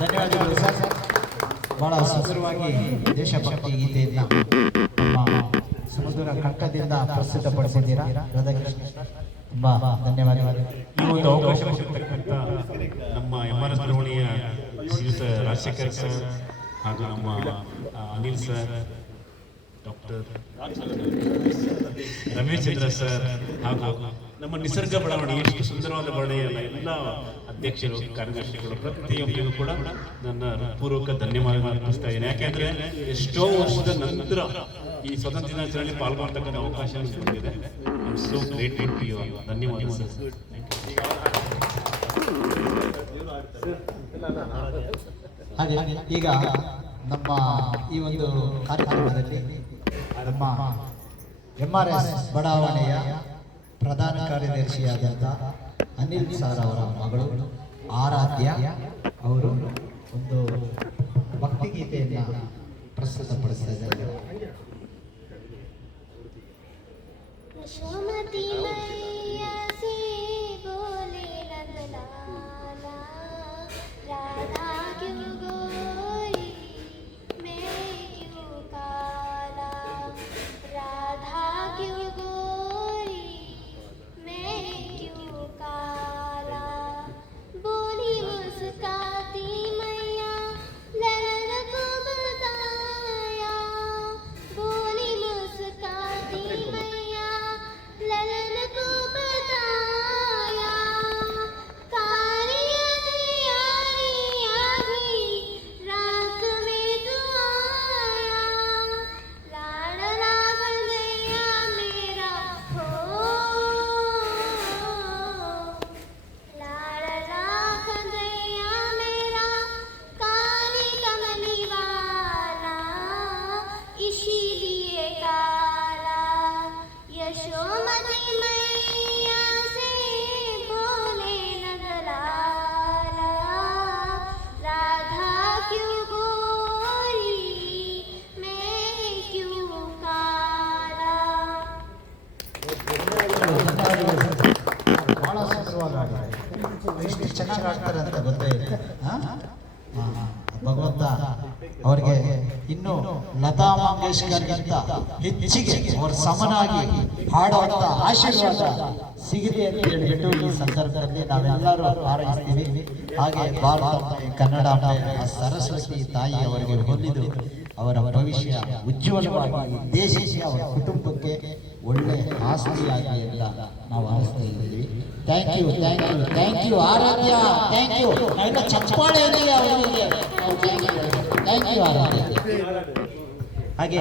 ಧನ್ಯವಾದಗಳು ಸರ್. ಬಹಳ ಸುಂದರವಾಗಿ ದೇಶಭಕ್ತಿ ಗೀತೆಯನ್ನು ನಮ್ಮ ಸುಮಧುರ ಕಂಠದಿಂದ ಪ್ರಸ್ತುತಪಡಿಸಿದ್ದೀರಾ. ರಾಧಾಕೃಷ್ಣ ತುಂಬಾ ಧನ್ಯವಾದಗಳು. ಈ ಒಂದು ಅವಕಾಶ ಕೊಟ್ಟಿರ್ತಕ್ಕಂಥ ನಮ್ಮ MRS ಬರವಣಿಯ ಶ್ರೀಯುತ ರಾಜಶೇಖರ್ ಸರ್ ಹಾಗೂ ನಮ್ಮ ಅನಿಲ್ ಸರ್, ಡಾಕ್ಟರ್ ರಮೇಶ್ ಚಂದ್ರ ಸರ್ ಹಾಗೂ ನಮ್ಮ ನಿಸರ್ಗ ಬಡಾವಣೆ, ಎಷ್ಟು ಸುಂದರವಾದ ಬಡಾವಣೆಯಲ್ಲ, ಎಲ್ಲ ಅಧ್ಯಕ್ಷರು, ಕಾರ್ಯದರ್ಶಿಗಳು, ಪ್ರತಿಯೊಬ್ಬರಿಗೂ ಕೂಡ ನನ್ನ ಪೂರ್ವಕ ಧನ್ಯವಾದ ಅರ್ಪಿಸ್ತಾ ಇದ್ದೇನೆ. ಯಾಕೆಂದ್ರೆ ಎಷ್ಟೋ ವರ್ಷದ ನಂತರ ಈ ಸ್ವತಂತ್ರ ದಿನಾಚರಣೆ ಪಾಲ್ಗೊಳ್ತಕ್ಕಂಥ ಅವಕಾಶ ಬಂದಿದೆ. So great to you. ಧನ್ಯವಾದ ಸರ್. ಹಾಗೆ ಈಗ ನಮ್ಮ ಈ ಒಂದು ಕಾರ್ಯಕ್ರಮದಲ್ಲಿ ನಮ್ಮ MRS ಬಡಾವಣೆಯ ಪ್ರಧಾನ ಕಾರ್ಯದರ್ಶಿಯಾದಂಥ ಅನಿಲ್ ಸರ್ ಅವರ ಮಗಳು ಆರಾಧ್ಯ ಅವರು ಒಂದು ಭಕ್ತಿಗೀತೆಯನ್ನು ಪ್ರಸ್ತುತಪಡಿಸ್ತಾ ಇದ್ದಾರೆ. ಬಹಳ ಸುಂದರವಾಗಿ ಆಡಿದ್ದಾರೆ. ಎಷ್ಟು ಚೆನ್ನಾಗಿ ಆಡ್ತಾರೆ ಅಂತ ಗೊತ್ತೇ ಇಲ್ಲ. ಭಗವಂತ ಅವರಿಗೆ ಇನ್ನು ಲತಾ ಮಂಗೇಶ್ಕರ್ಗಿಂತ ಹೆಚ್ಚಿಗೆ ಅವರ ಸಮನಾಗಿ ಹಾಡುವಂತ ಆಶೀರ್ವಾದ ಸಿಗಲಿ ಅಂತ ಹೇಳಿಬಿಟ್ಟು ಈ ಸಂದರ್ಭದಲ್ಲಿ ನಾವೆಲ್ಲರೂ ಹಾರೈಸ್ತೀವಿ. ಹಾಗೆ ಭಾರತ ಕನ್ನಡ ಸರಸ್ವತಿ ತಾಯಿ ಅವರಿಗೆ ಹೊಂದಿದ್ದು ಅವರ ಭವಿಷ್ಯ ಉಜ್ವಲವಾಗಿ ದೇಶಕ್ಕೆ, ಅವರ ಕುಟುಂಬಕ್ಕೆ ಒಳ್ಳೆ ಆಸ್ತಿಯಾಗಿ ಎಲ್ಲ ನಾವು ಹಾರೈಸ್ತಾ ಇದ್ದೀವಿ. Thank you, thank you, thank you Aradhya, thank you. ನಾವೆಲ್ಲ ಚಪ್ಪಾಳೆ ಅವರಿಗೆ ಥ್ಯಾಂಕ್ ಯು ಆರಾಧ್ಯ. ಹಾಗೆ